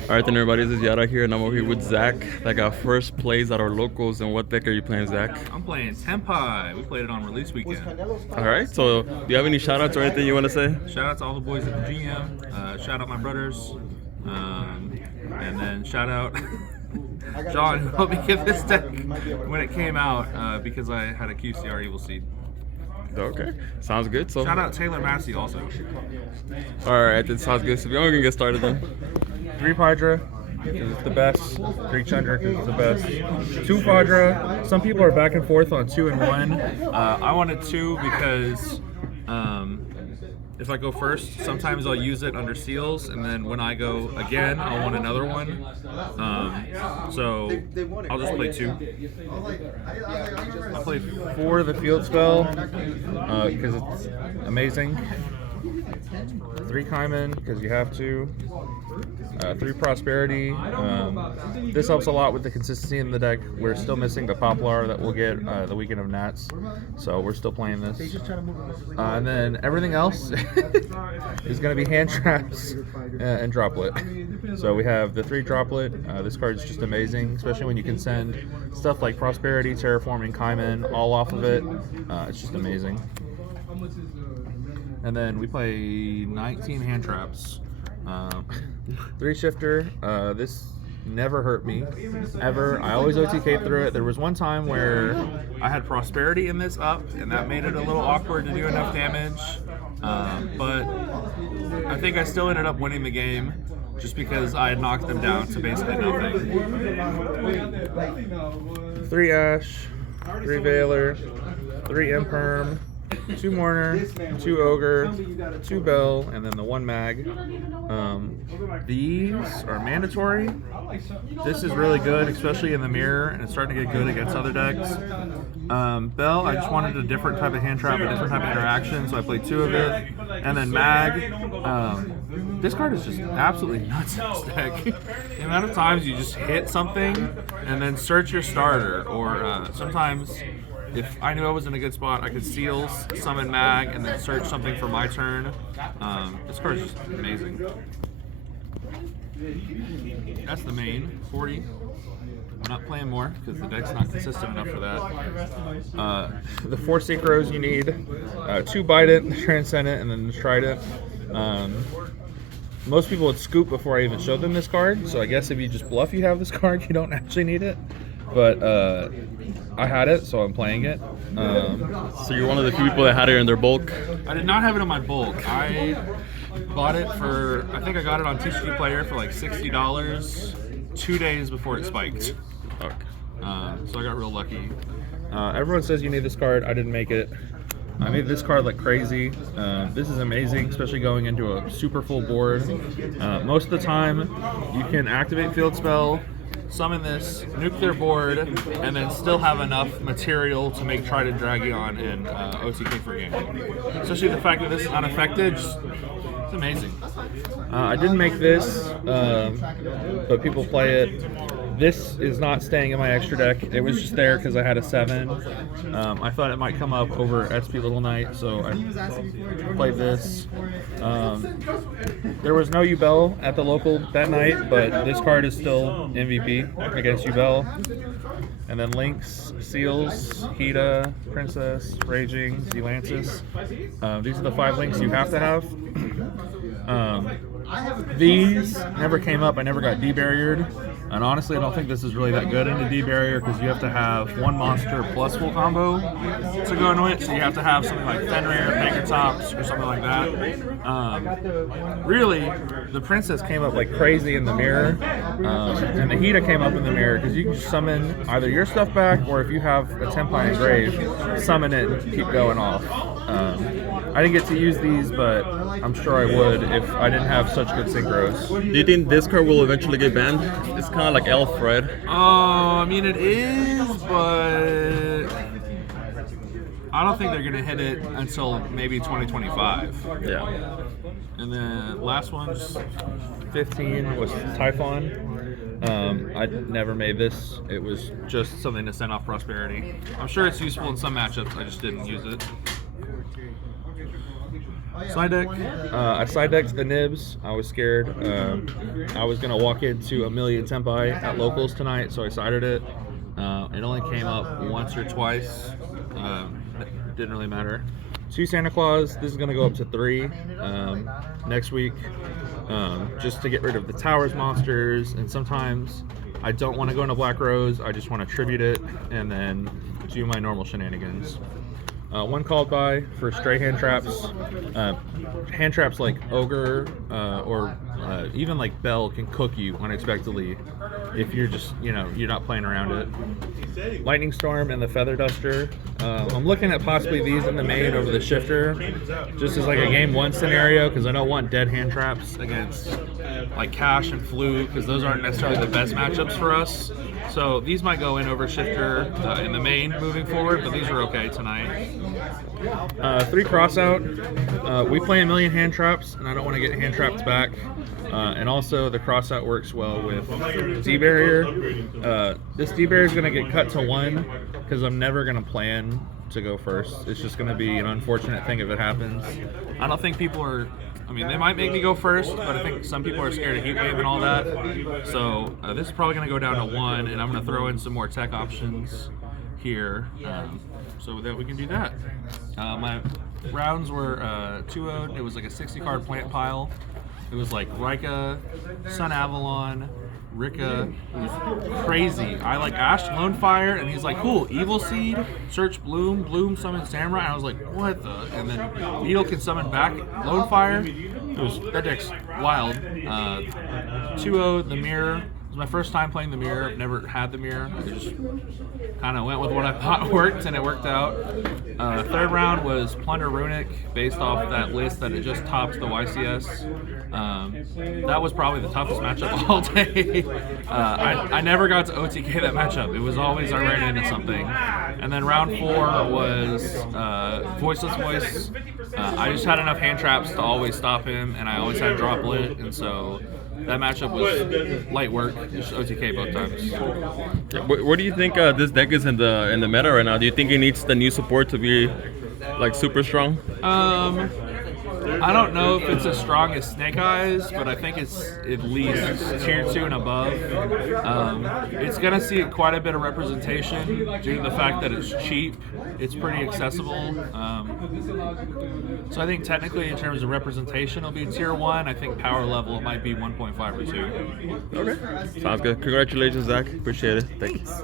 Alright then everybody, this is Yara here and I'm over here with Zach that got first place at our locals. And what deck are you playing, Zach? I'm playing Tenpai. We played it on release weekend. Alright, so do you have any shout outs or anything you want to say? Shout out to all the boys at the GM. Shout out my brothers. And then shout out John, who helped me get this deck when it came out because I had a QCR Evil Seed. Okay, sounds good. So Shout out Taylor Massey also. alright, that sounds good. So we're gonna get started then. 3 Hydra, because it's the best. 3 Chandra, because it's the best. 2 Fadra. Some people are back and forth on 2 and 1. I wanted 2 because if I go first, sometimes I'll use it under seals, and then when I go again, I'll want another one. So I'll just play 2. I'll play 4 the field spell because it's amazing. 3 Kaiman because you have to. 3 Prosperity. This helps a lot with the consistency in the deck. We're still missing the Poplar that we'll get the weekend of Nats, so we're still playing this. And then everything else is going to be hand traps and droplet. So we have the 3 droplet. This card is just amazing, especially when you can send stuff like Prosperity, Terraforming, Kaiman all off of it. It's just amazing. And then we play 19 hand traps. 3 shifter. This never hurt me ever. I always OTK through it. There was one time where I had Prosperity in this up, and that made it a little awkward to do enough damage. But I think I still ended up winning the game just because I had knocked them down to basically nothing. 3 Ash, 3 Veiler, 3 Imperm, 2 Mourner, 2 Ogre, 2 Bell, and then the 1 Mag. These are mandatory. This is really good, especially in the mirror, and it's starting to get good against other decks. Bell, I just wanted a different type of hand trap, a different type of interaction, so I played 2 of it. And then Mag. This card is just absolutely nuts in this deck. The amount of times you just hit something and then search your starter, or sometimes if I knew I was in a good spot, I could seal, summon Mag, and then search something for my turn. This card is just amazing. That's the main, 40. I'm not playing more because the deck's not consistent enough for that. The 4 synchros you need, 2 Bident, Transcendent, and then the Trident. Most people would scoop before I even showed them this card, so I guess if you just bluff you have this card, you don't actually need it. But I had it, so I'm playing it. So you're one of the few people that had it in their bulk? I did not have it in my bulk. I bought it for, I think I got it on TCG Player for like $60 2 days before it spiked. Okay. So I got real lucky. Everyone says you need this card. I didn't make it. I made this card look crazy. This is amazing, especially going into a super full board. Most of the time, you can activate Field Spell, summon this, nuke their board, and then still have enough material to make Trident Dragon and OTK for a game. Especially the fact that this is unaffected, it's amazing. I didn't make this, but people play it. This is not staying in my extra deck. It was just there because I had a 7. I thought it might come up over SP Little Knight, so I played this. There was no Ubel at the local that night, but this card is still MVP against Ubel. And then Lynx, Seals, Hida, Princess, Raging, Zelantis. These are the 5 links you have to have. These never came up. I never got debarriered. And honestly, I don't think this is really that good in a D-barrier because you have to have 1 monster plus full combo to go into it. So you have to have something like Fenrir, Pankratops, or something like that. Really, the Princess came up like crazy in the mirror. And the Hida came up in the mirror because you can summon either your stuff back or if you have a Tenpai engraved, summon it and keep going off. I didn't get to use these, but I'm sure I would if I didn't have such good synchros. Do you think this card will eventually get banned? It's kind of like Elf, right? I mean, it is, but I don't think they're going to hit it until maybe 2025. Yeah. And then last one's 15 was Typhon. I never made this. It was just something to send off Prosperity. I'm sure it's useful in some matchups. I just didn't use it. Side deck. I side decked the nibs. I was scared. I was gonna walk into a million Tenpai at locals tonight, so I sided it. It only came up once or twice. Didn't really matter. 2 Santa Claus. This is gonna go up to 3 next week, just to get rid of the Towers monsters. And sometimes I don't want to go into Black Rose. I just want to tribute it and then do my normal shenanigans. 1 called by for stray hand traps. Hand traps like Ogre or even like Bell can cook you unexpectedly if you're just, you're not playing around it. Lightning Storm and the Feather Duster. I'm looking at possibly these in the main over the Shifter, just as like a game 1 scenario, because I don't want dead hand traps against like Cash and Flu, because those aren't necessarily the best matchups for us. So these might go in over Shifter in the main moving forward, but these are okay tonight. 3 Crossout. We play a million hand traps, and I don't want to get hand traps back. And also, the Crossout works well with D-Barrier. This D-Barrier is going to get cut to 1, because I'm never going to plan to go first. It's just going to be an unfortunate thing if it happens. I don't think people are... they might make me go first, but I think some people are scared of Heat Wave and all that. So this is probably going to go down to 1, and I'm going to throw in some more tech options here so that we can do that. My rounds were 2-0'd. It was like a 60-card plant pile. It was like Rika, Sun Avalon, Rika. It was crazy. I like Ash Lone Fire, and he's like, cool, Evil Seed, search Bloom, Bloom summon Samurai. And I was like, what the? And then Beetle can summon back Lone Fire. That deck's wild. 2-0 the Mirror. It was my first time playing the Mirror. I've never had the Mirror. I just kind of went with what I thought worked, and it worked out. 3rd round was Plunder Runic, based off that list that it just topped the YCS. That was probably the toughest matchup all day. I never got to OTK that matchup. It was always I ran into something. And then round 4 was Voiceless Voice. I just had enough hand traps to always stop him, and I always had drop lit, and so that matchup was light work. Just OTK both times. Where do you think this deck is in the meta right now? Do you think it needs the new support to be like super strong? I don't know if it's as strong as Snake Eyes, but I think it's at least tier 2 and above. It's going to see quite a bit of representation due to the fact that it's cheap. It's pretty accessible. So I think technically in terms of representation, it'll be tier 1. I think power level it might be 1.5 or 2. Okay. Sounds good. Congratulations, Zach. Appreciate it. Thanks.